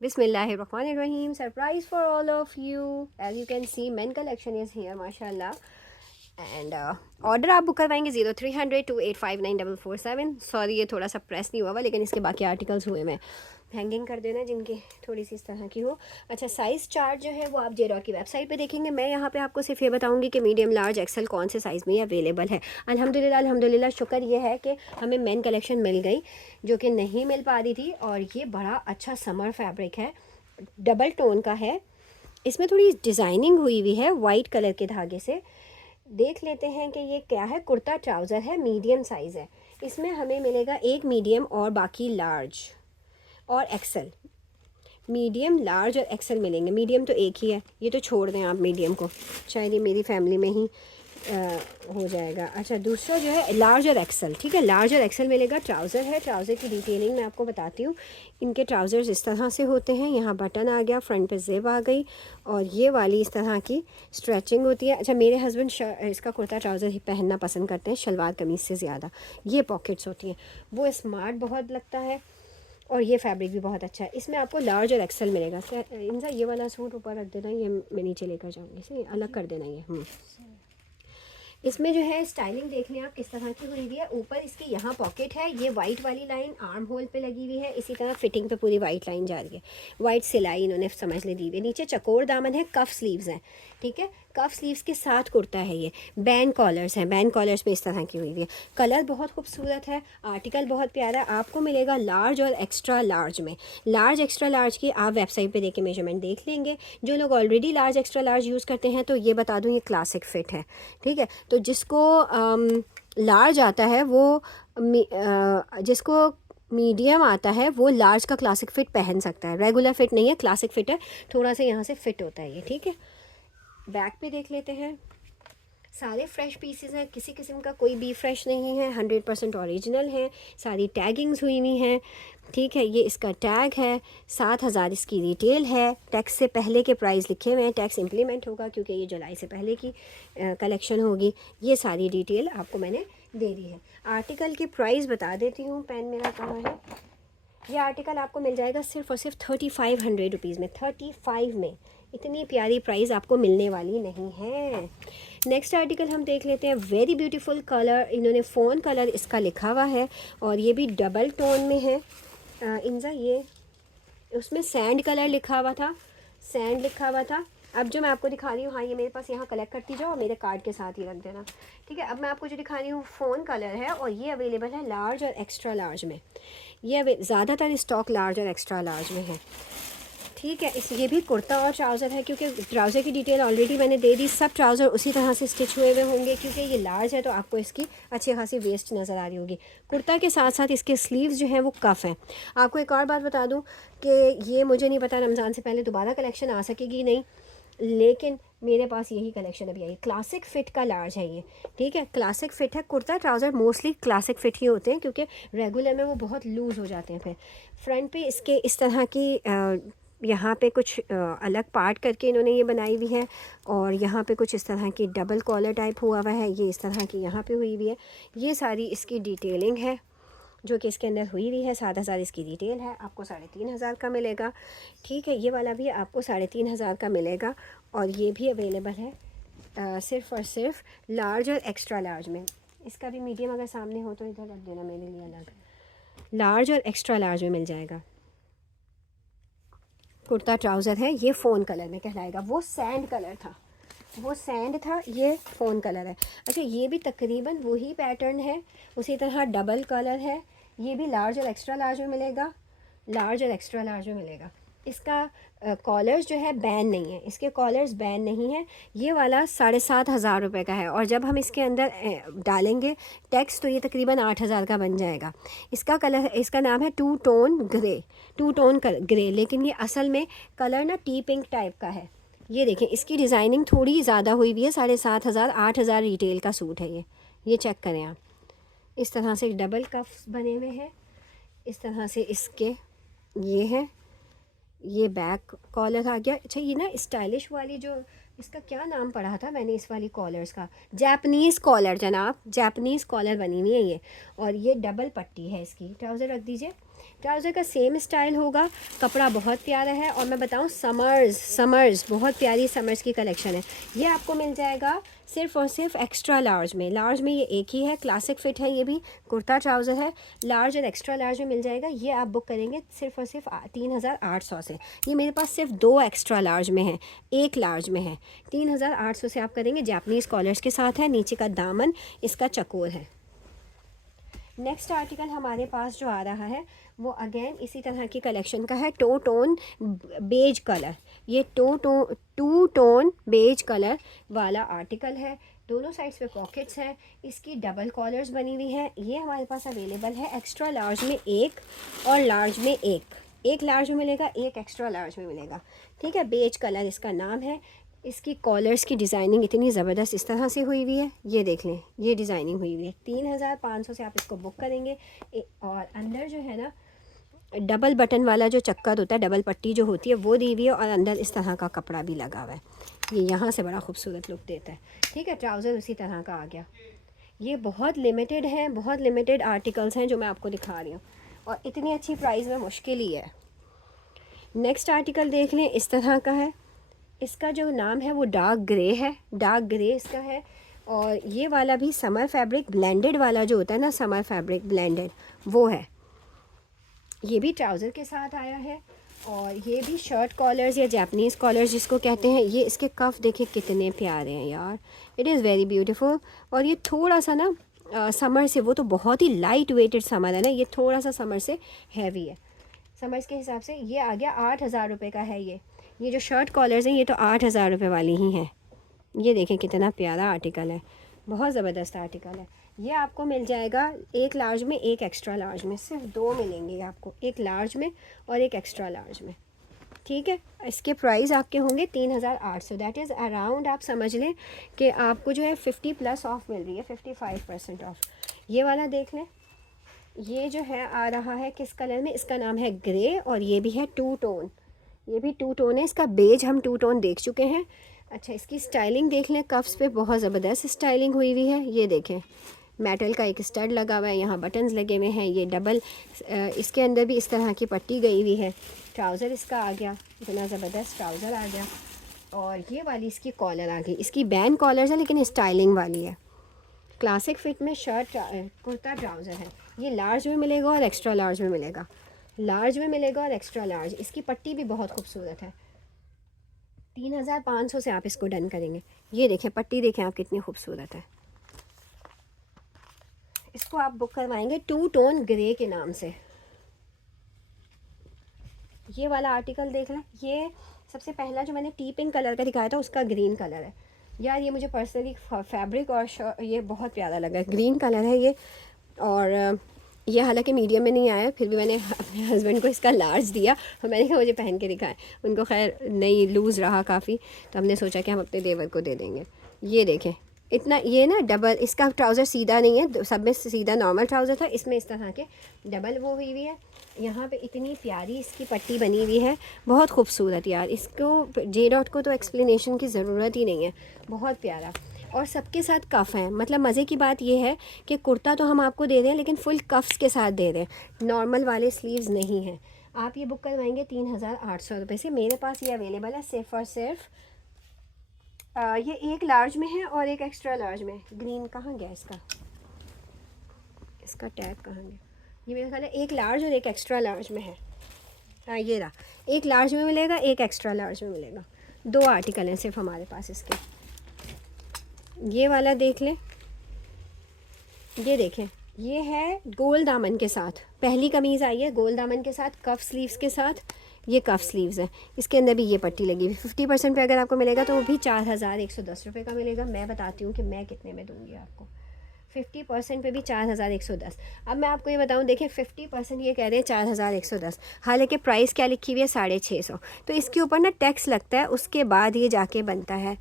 Bismillahirrahmanirrahim. Surprise for all of you. As you can see, men collection is here, mashallah. And order आप book करवाएंगे 030028594447। Sorry ये थोड़ा सा press नहीं हुआ हुआ, लेकिन इसके बाकी आर्टिकल्स हुए मैं हैंगिंग कर देना जिनकी थोड़ी सी इस तरह की हो। अच्छा, साइज़ चार्ट जो है वो आप जेडॉट की वेबसाइट पे देखेंगे। मैं यहाँ पे आपको सिर्फ ये बताऊँगी कि मीडियम लार्ज एक्सेल कौन से साइज़ में अवेलेबल है। अल्हम्दुलिल्लाह शुक्र ये है कि हमें मेन कलेक्शन मिल गई जो कि नहीं मिल पा रही थी। और ये बड़ा अच्छा समर फैब्रिक है, डबल टोन का है, इसमें थोड़ी डिज़ाइनिंग हुई हुई है वाइट कलर के धागे से। देख लेते हैं कि ये क्या है। कुर्ता ट्राउज़र है, मीडियम साइज़ है। इसमें हमें मिलेगा एक मीडियम और बाकी लार्ज और एक्सेल। मीडियम, लार्ज और एक्सेल मिलेंगे। मीडियम तो एक ही है, ये तो छोड़ दें आप मीडियम को, शायद ये मेरी फैमिली में ही हो जाएगा। अच्छा, दूसरा जो है लार्ज और एक्सेल, ठीक है, लार्ज और एक्सेल मिलेगा। ट्राउज़र है, ट्राउज़र की डिटेलिंग मैं आपको बताती हूँ। इनके ट्राउज़र्स इस तरह से होते हैं, यहाँ बटन आ गया, फ्रंट पे ज़िप आ गई और ये वाली इस तरह की स्ट्रेचिंग होती है। अच्छा, मेरे हस्बैंड इसका कुर्ता ट्राउज़र ही पहनना पसंद करते हैं शलवार कमीज़ से ज़्यादा। ये पॉकेट्स होती हैं, वो स्मार्ट बहुत लगता है और ये फैब्रिक भी बहुत अच्छा है। इसमें आपको लार्ज और एक्सेल मिलेगा। इनसा ये वाला सूट ऊपर रख देना, ये मैं नीचे लेकर जाऊँगी, इसे अलग कर देना ये। इसमें जो है स्टाइलिंग देख लें आप किस तरह की हुई हुई है। ऊपर इसकी यहाँ पॉकेट है, ये वाइट वाली लाइन आर्म होल पे लगी हुई है, इसी तरह फिटिंग पे पूरी वाइट लाइन जा रही है, वाइट सिलाई इन्होंने समझ ले दी हुई है। नीचे चकोर दामन है, कफ स्लीव्स हैं, ठीक है, कफ स्लीव्स के साथ कुर्ता है ये। बैन कॉलर्स हैं, बैन कॉलर्स पे इस तरह की हुई हुई है। कलर बहुत खूबसूरत है, आर्टिकल बहुत प्यारा। आपको मिलेगा लार्ज और एक्स्ट्रा लार्ज में। लार्ज एक्स्ट्रा लार्ज की आप वेबसाइट पे देख मेजरमेंट देख लेंगे। जो लोग already large extra large use करते हैं तो ये बता दूँ, ये क्लासिक फिट है, ठीक है। तो जिसको लार्ज आता है वो जिसको मीडियम आता है वो लार्ज का क्लासिक फिट पहन सकता है। रेगुलर फिट नहीं है, क्लासिक फिट है, थोड़ा सा यहाँ से फिट होता है ये, ठीक है। बैक पे देख लेते हैं, सारे फ्रेश पीसेस हैं, किसी किस्म का कोई भी फ्रेश नहीं है, 100% ओरिजिनल है। सारी टैगिंग्स हुई हुई हैं, ठीक है। ये इसका टैग है, 7,000 इसकी रिटेल है। टैक्स से पहले के प्राइस लिखे हुए हैं, टैक्स इम्प्लीमेंट होगा क्योंकि ये जुलाई से पहले की कलेक्शन होगी। ये सारी डिटेल आपको मैंने दे दी है। आर्टिकल की प्राइस बता देती हूँ, पेन मेरा कहाँ है। ये आर्टिकल आपको मिल जाएगा सिर्फ और सिर्फ 3500 रुपीज़ में। 35 में इतनी प्यारी प्राइस आपको मिलने वाली नहीं है। नेक्स्ट आर्टिकल हम देख लेते हैं। वेरी ब्यूटीफुल कलर, इन्होंने फ़ोन कलर इसका लिखा हुआ है और ये भी डबल टोन में है। इनजा ये उसमें सैंड कलर लिखा हुआ था, सैंड लिखा हुआ था। अब जो मैं आपको दिखा रही हूँ, हाँ ये मेरे पास यहाँ कलेक्ट करती जाओ और मेरे कार्ड के साथ ही रख देना, ठीक है। अब मैं आपको जो दिखा रही हूँ फ़ोन कलर है और ये अवेलेबल है लार्ज और एक्स्ट्रा लार्ज में। ये ज़्यादातर स्टॉक लार्ज और एक्स्ट्रा लार्ज में है, ठीक है। ये भी कुर्ता और ट्राउज़र है, क्योंकि ट्राउज़र की डिटेल ऑलरेडी मैंने दे दी। सब ट्राउज़र उसी तरह से स्टिच हुए हुए होंगे, क्योंकि ये लार्ज है तो आपको इसकी अच्छी खासी वेस्ट नज़र आ रही होगी। कुर्ता के साथ साथ इसके स्लीव्स जो हैं वो कफ़ हैं। आपको एक और बात बता दूं कि ये मुझे नहीं पता रमज़ान से पहले दोबारा कलेक्शन आ सकेगी नहीं, लेकिन मेरे पास यही कलेक्शन अभी आई। क्लासिक फ़िट का लार्ज है ये, ठीक है, क्लासिक फ़िट है। Kurta trouser mostly classic fit ही होते हैं, क्योंकि रेगुलर में वो बहुत लूज़ हो जाते हैं। फिर फ्रंट पे इसके इस तरह की यहाँ पे कुछ अलग पार्ट करके इन्होंने ये बनाई हुई है और यहाँ पे कुछ इस तरह की डबल कॉलर टाइप हुआ हुआ है, ये इस तरह की यहाँ पे हुई हुई है। ये सारी इसकी डिटेलिंग है जो कि इसके अंदर हुई हुई है। 7,000 इसकी रिटेल है, आपको 3,500 का मिलेगा, ठीक है। ये वाला भी आपको 3,500 का मिलेगा और ये भी अवेलेबल है सिर्फ़ और सिर्फ लार्ज और एक्स्ट्रा लार्ज में। इसका भी मीडियम अगर सामने हो तो इधर रख देना मेरे लिए अलग। लार्ज और एक्स्ट्रा लार्ज में मिल जाएगा। कुर्ता ट्राउज़र है, ये फ़ोन कलर में कहलाएगा। वो सैंड कलर था, वो सैंड था, ये फ़ोन कलर है। अच्छा, ये भी तकरीबन वही पैटर्न है, उसी तरह डबल कलर है। ये भी लार्ज और एक्स्ट्रा लार्ज में मिलेगा, लार्ज और एक्स्ट्रा लार्ज में मिलेगा। इसका कॉलर्स जो है बैन नहीं है, इसके कॉलर्स बैन नहीं है। ये वाला 7,500 रुपये का है और जब हम इसके अंदर डालेंगे टैक्स तो ये तकरीबन 8,000 का बन जाएगा। इसका कलर, इसका नाम है two tone grey, two tone grey, लेकिन ये असल में कलर ना टी पिंक टाइप का है। ये देखें, इसकी डिज़ाइनिंग थोड़ी ज़्यादा हुई हुई है। 7,500 8,000 रिटेल का सूट है ये चेक करें आप। इस तरह से डबल कफ्स बने हुए हैं, इस तरह से इसके ये है, ये बैक कॉलर आ गया। अच्छा, ये ना स्टाइलिश वाली जो, इसका क्या नाम पढ़ा था मैंने इस वाली कॉलर्स का, जापनीज़ कॉलर जनाब, जापनीज़ कॉलर बनी हुई है ये। और ये डबल पट्टी है इसकी। ट्राउज़र रख दीजिए, ट्राउज़र का सेम स्टाइल होगा, कपड़ा बहुत प्यारा है। और मैं बताऊं समर्स बहुत प्यारी समर्स की कलेक्शन है। ये आपको मिल जाएगा सिर्फ और सिर्फ एक्स्ट्रा लार्ज में। लार्ज में ये एक ही है, क्लासिक फिट है, ये भी कुर्ता ट्राउज़र है। लार्ज और एक्स्ट्रा लार्ज में मिल जाएगा। ये आप बुक करेंगे सिर्फ और सिर्फ 3800 से। ये मेरे पास सिर्फ 2 एक्स्ट्रा लार्ज में है, 1 लार्ज में है। 3800 से आप करेंगे। जापानीज़ कॉलर्स के साथ है, नीचे का दामन इसका चकोर है। नेक्स्ट आर्टिकल हमारे पास जो आ रहा है वो अगेन इसी तरह की कलेक्शन का है। टू टोन बेज कलर, ये टू टोन बेज कलर वाला आर्टिकल है। दोनों साइड्स पे पॉकेट्स हैं, इसकी डबल कॉलर्स बनी हुई है। ये हमारे पास अवेलेबल है एक्स्ट्रा लार्ज में 1 और लार्ज में 1 लार्ज में मिलेगा, 1 एक्स्ट्रा लार्ज में मिलेगा। ठीक है, बेज कलर इसका नाम है। इसकी कॉलर्स की डिज़ाइनिंग इतनी ज़बरदस्त इस तरह से हुई हुई है, ये देख लें, ये डिज़ाइनिंग हुई हुई है। 3500 से आप इसको बुक करेंगे। और अंदर जो है ना डबल बटन वाला जो चक्का होता है, डबल पट्टी जो होती है वो दी हुई है, और अंदर इस तरह का कपड़ा भी लगा हुआ है। ये यहाँ से बड़ा खूबसूरत लुक देता है। ठीक है, ट्राउज़र उसी तरह का आ गया। ये बहुत लिमिटेड हैं, बहुत लिमिटेड आर्टिकल्स हैं जो मैं आपको दिखा रही हूँ, और इतनी अच्छी प्राइस में मुश्किल ही है। नेक्स्ट आर्टिकल देख लें, इस तरह का है। इसका जो नाम है वो डार्क ग्रे है, डार्क ग्रे इसका है। और ये वाला भी समर फैब्रिक ब्लेंडेड वाला जो होता है ना, समर फैब्रिक ब्लेंडेड, वो है। ये भी ट्राउज़र के साथ आया है। और ये भी शर्ट कॉलर्स या जापानीज़ कॉलर्स जिसको कहते हैं। ये इसके कफ देखे कितने प्यारे हैं यार, इट इज़ वेरी ब्यूटीफुल। और ये थोड़ा सा ना समर से, वो तो बहुत ही लाइट वेटेड समर है ना, ये थोड़ा सा समर से हैवी है। समर्स के हिसाब से ये आ गया 8000 रुपये का है। ये जो शर्ट कॉलर्स हैं ये तो 8000 रुपये वाली ही हैं। ये देखें कितना प्यारा आर्टिकल है, बहुत ज़बरदस्त आर्टिकल है। ये आपको मिल जाएगा 1 लार्ज में, 1 एक्स्ट्रा लार्ज में। सिर्फ 2 मिलेंगे आपको, 1 लार्ज में और 1 एक्स्ट्रा लार्ज में। ठीक है, इसके प्राइस आपके होंगे 3800। दैट इज़ अराउंड, आप समझ लें कि आपको जो है 50+ ऑफ मिल रही है, 55% ऑफ। ये वाला देख लें, ये जो है आ रहा है किस कलर में, इसका नाम है ग्रे, और ये भी है 2 टोन, ये भी 2 टोन है। इसका बेज हम 2 टोन देख चुके हैं। अच्छा, इसकी स्टाइलिंग देख लें, कफ्स पे बहुत ज़बरदस्त स्टाइलिंग हुई हुई है। ये देखें, मेटल का एक स्टड लगा हुआ है, यहाँ बटन्स लगे हुए हैं। ये डबल, इसके अंदर भी इस तरह की पट्टी गई हुई है। ट्राउज़र इसका आ गया, इतना ज़बरदस्त ट्राउज़र आ गया। और ये वाली इसकी कॉलर आ गई, इसकी बैन कॉलर है लेकिन स्टाइलिंग वाली है। क्लासिक फिट में शर्ट कुर्ता ट्राउज़र है। ये लार्ज में मिलेगा और एक्स्ट्रा लार्ज में मिलेगा, लार्ज में मिलेगा और एक्स्ट्रा लार्ज। इसकी पट्टी भी बहुत खूबसूरत है। 3500 से आप इसको डन करेंगे। ये देखें पट्टी, देखें आप कितनी खूबसूरत है। इसको आप बुक करवाएंगे 2 टोन ग्रे के नाम से। ये वाला आर्टिकल देख लें, ये सबसे पहला जो मैंने टी पिंक कलर का दिखाया था उसका ग्रीन कलर है। यार ये मुझे पर्सनली फैब्रिक और ये बहुत प्यारा लगा, ग्रीन कलर है ये। और ये हालांकि मीडियम में नहीं आया, फिर भी मैंने अपने हस्बैंड को इसका लार्ज दिया और मैंने कहा मुझे पहन के दिखाएं। उनको खैर नहीं, लूज़ रहा काफ़ी, तो हमने सोचा कि हम अपने देवर को दे देंगे। ये देखें इतना, ये ना डबल, इसका ट्राउज़र सीधा नहीं है, सब में सीधा नॉर्मल ट्राउज़र था, इसमें इस तरह के डबल वो हुई हुई है। यहाँ पे इतनी प्यारी इसकी पट्टी बनी हुई है, बहुत खूबसूरत यार। इसको जे डॉट को तो एक्सप्लेनेशन की ज़रूरत ही नहीं है, बहुत प्यारा। और सबके साथ कफ़ हैं, मतलब मज़े की बात यह है कि कुर्ता तो हम आपको दे रहे हैं लेकिन फुल कफ्स के साथ दे रहे हैं, नॉर्मल वाले स्लीव्स नहीं हैं। आप ये बुक करवाएंगे 3800 रुपये से। मेरे पास ये अवेलेबल है सिर्फ और सिर्फ ये 1 लार्ज में है और 1 एक्स्ट्रा लार्ज में। ग्रीन कहाँ गया इसका, इसका टैग कहाँ गया? ये मेरा ख्याल है 1 लार्ज और 1 एक्स्ट्रा लार्ज में है। हाँ ये रहा, 1 लार्ज में मिलेगा, 1 एक्स्ट्रा लार्ज में मिलेगा। 2 आर्टिकल हैं सिर्फ हमारे पास इसके। ये वाला देख लें, ये देखें, ये है गोल दामन के साथ, पहली कमीज़ आई है गोल दामन के साथ, कफ स्लीव्स के साथ। ये कफ स्लीव्स है, इसके अंदर भी ये पट्टी लगी हुई। 50% पे अगर आपको मिलेगा तो वो भी 4110 रुपये का मिलेगा। मैं बताती हूँ कि मैं कितने में दूँगी आपको। 50% पे भी 4110। अब मैं आपको ये बताऊँ, देखिए 50% ये कह रहे हैं 4110, हालांकि प्राइस क्या लिखी हुई है 650। तो इसके ऊपर ना टैक्स लगता है, उसके बाद ये जाके बनता है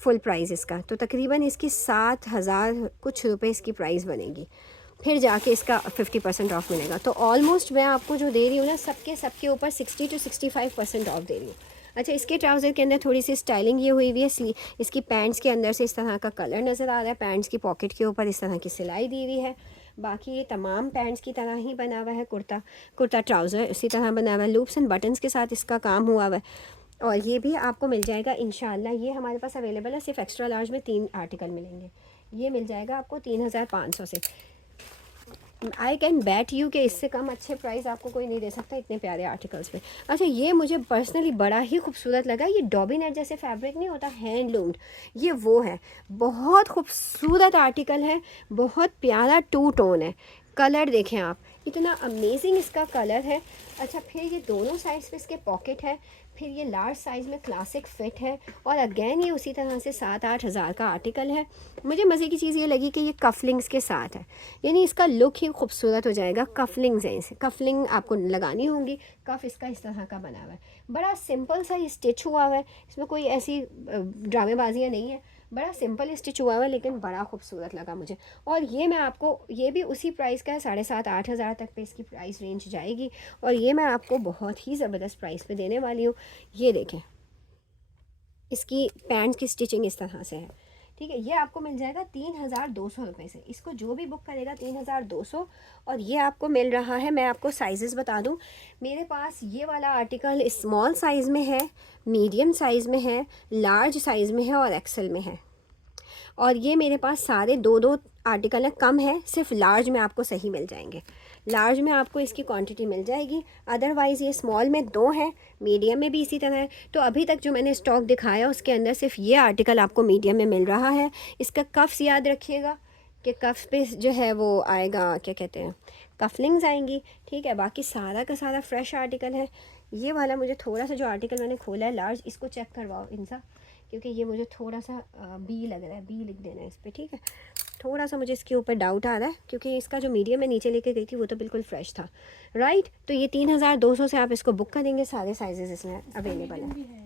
फुल प्राइस इसका। तो तकरीबन इसकी 7000 कुछ रुपए इसकी प्राइस बनेगी, फिर जाके इसका 50% ऑफ मिलेगा। तो ऑलमोस्ट मैं आपको जो दे रही हूँ ना, सबके ऊपर 60 to 65% ऑफ दे रही हूँ। अच्छा, इसके ट्राउज़र के अंदर थोड़ी सी स्टाइलिंग ये हुई हुई है। इसकी पैंट्स के अंदर से इस तरह का कलर नज़र आ रहा है, पैंट्स की पॉकेट के ऊपर इस तरह की सिलाई दी हुई है। बाकी ये तमाम पैंट्स की तरह ही बना हुआ है, कुर्ता ट्राउज़र इसी तरह बना हुआ है, लूप्स एंड बटन्स के साथ इसका काम हुआ हुआ है। और ये भी आपको मिल जाएगा इंशाल्लाह। ये हमारे पास अवेलेबल है, सिर्फ एक्स्ट्रा लार्ज में 3 आर्टिकल मिलेंगे। ये मिल जाएगा आपको 3500 से। आई कैन बैट यू कि इससे कम अच्छे प्राइस आपको कोई नहीं दे सकता इतने प्यारे आर्टिकल्स पे। अच्छा, ये मुझे पर्सनली बड़ा ही खूबसूरत लगा। ये डॉबी नेट जैसे फैब्रिक नहीं होता, हैंडलूम्ड, ये वो है। बहुत खूबसूरत आर्टिकल है, बहुत प्यारा 2 टोन है। कलर देखें आप, इतना अमेजिंग इसका कलर है। अच्छा, फिर ये दोनों साइड्स पे इसके पॉकेट है। फिर ये लार्ज साइज़ में क्लासिक फिट है। और अगेन ये उसी तरह से 7-8 हज़ार का आर्टिकल है। मुझे मज़े की चीज़ ये लगी कि ये कफलिंग्स के साथ है, यानी इसका लुक ही खूबसूरत हो जाएगा। कफलिंग्स हैं, इसे कफलिंग आपको लगानी होंगी। कफ इसका इस तरह का बना हुआ है, बड़ा सिंपल सा ये स्टिच हुआ हुआ है। इसमें कोई ऐसी ड्रामेबाजियाँ नहीं है, बड़ा सिंपल स्टिच हुआ हुआ है, लेकिन बड़ा खूबसूरत लगा मुझे। और ये मैं आपको, ये भी उसी प्राइस का है, 7,500-8 हज़ार तक पे इसकी प्राइस रेंज जाएगी। और ये मैं आपको बहुत ही ज़बरदस्त प्राइस पे देने वाली हूँ। ये देखें, इसकी पैंट्स की स्टिचिंग इस तरह से है, ठीक है। ये आपको मिल जाएगा 3,200 रुपये से। इसको जो भी बुक करेगा 3,200। और ये आपको मिल रहा है, मैं आपको साइज़ेस बता दूं, मेरे पास ये वाला आर्टिकल स्मॉल साइज़ में है, मीडियम साइज़ में है, लार्ज साइज़ में है और एक्सेल में है। और ये मेरे पास सारे 2-2 आर्टिकल है, कम है, सिर्फ लार्ज में आपको सही मिल जाएंगे। लार्ज में आपको इसकी क्वांटिटी मिल जाएगी, अदरवाइज़ ये स्मॉल में 2 हैं, मीडियम में भी इसी तरह है। तो अभी तक जो मैंने स्टॉक दिखाया उसके अंदर सिर्फ ये आर्टिकल आपको मीडियम में मिल रहा है। इसका कफ्स याद रखिएगा कि कफ्स पे जो है वो आएगा, क्या कहते हैं, कफलिंग्स आएंगी, ठीक है। बाकी सारा का सारा फ्रेश आर्टिकल है। ये वाला मुझे थोड़ा सा, जो आर्टिकल मैंने खोला है लार्ज, इसको चेक करवाओ इनसा, क्योंकि ये मुझे थोड़ा सा बी लग रहा है, बी लिख देना है इस पर, ठीक है। थोड़ा सा मुझे इसके ऊपर डाउट आ रहा है, क्योंकि इसका जो मीडियम में नीचे लेके गई थी वो तो बिल्कुल फ्रेश था, राइट। तो ये 3,200 से आप इसको बुक करेंगे, सारे साइजेस इसमें अवेलेबल है।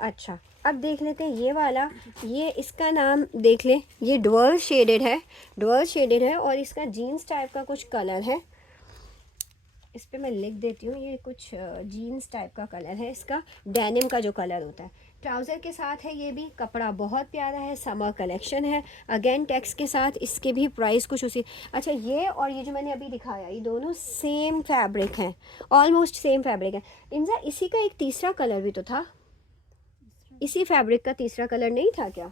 अच्छा, अब देख लेते हैं ये वाला। ये इसका नाम देख लें, ये डुअल शेडेड है और इसका जीन्स टाइप का कुछ कलर है। इस पर मैं लिख देती हूँ, ये कुछ जीन्स टाइप का कलर है, इसका डेनिम का जो कलर होता है। ट्राउज़र के साथ है, ये भी कपड़ा बहुत प्यारा है, समर कलेक्शन है, अगेन टैक्स के साथ। इसके भी प्राइस कुछ उसी। अच्छा, ये और ये जो मैंने अभी दिखाया, ये दोनों सेम फैब्रिक हैं, ऑलमोस्ट सेम फैब्रिक है। इनका इसी का एक तीसरा कलर भी तो था, इसी फैब्रिक का तीसरा कलर नहीं था क्या?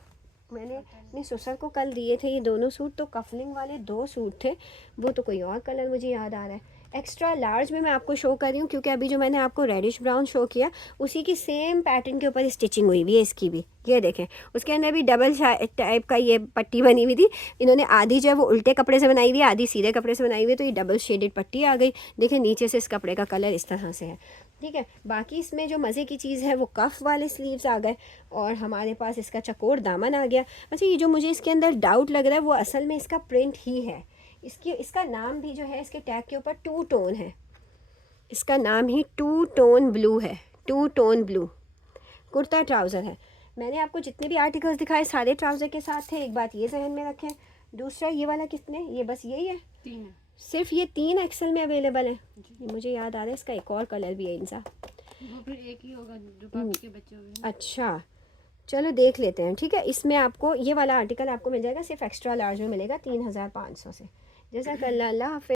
मैंने अपने ससुर को कल दिए थे ये दोनों सूट, तो कफलिंग वाले 2 सूट थे, वो तो कोई और कलर मुझे याद आ रहा है। एक्स्ट्रा लार्ज में मैं आपको शो कर रही हूँ, क्योंकि अभी जो मैंने आपको रेडिश ब्राउन शो किया उसी की सेम पैटर्न के ऊपर स्टिचिंग हुई हुई है इसकी भी। ये देखें, उसके अंदर भी डबल टाइप का ये पट्टी बनी हुई थी। इन्होंने आधी जो है वो उल्टे कपड़े से बनाई हुई है, आधी सीधे कपड़े से बनाई हुई है, तो ये डबल शेडेड पट्टी आ गई। देखें, नीचे से इस कपड़े का कलर इस तरह से है, ठीक है। बाकी इसमें जो मज़े की चीज़ है वो कफ वाले स्लीव्स आ गए और हमारे पास इसका चकोर दामन आ गया। अच्छा, ये जो मुझे इसके अंदर डाउट लग रहा है वो असल में इसका प्रिंट ही है। इसका नाम भी जो है इसके टैग के ऊपर 2 टोन है, इसका नाम ही 2 टोन ब्लू है, 2 टोन ब्लू। कुर्ता ट्राउज़र है। मैंने आपको जितने भी आर्टिकल्स दिखाए सारे ट्राउज़र के साथ थे, एक बात ये जहन में रखें। दूसरा, ये वाला कितने, ये बस यही है, 3 है, सिर्फ ये 3 एक्सेल में अवेलेबल है। ये मुझे याद आ रहा है, इसका एक और कलर भी है इनसा, वो फिर एक ही होगा जो बाकी के बच्चे हुए हैं। अच्छा चलो देख लेते हैं, ठीक है। इसमें आपको ये वाला आर्टिकल आपको मिल जाएगा, सिर्फ एक्स्ट्रा लार्ज में मिलेगा 3,500 से। जैसा कल, अल्लाह हाफ़िज़।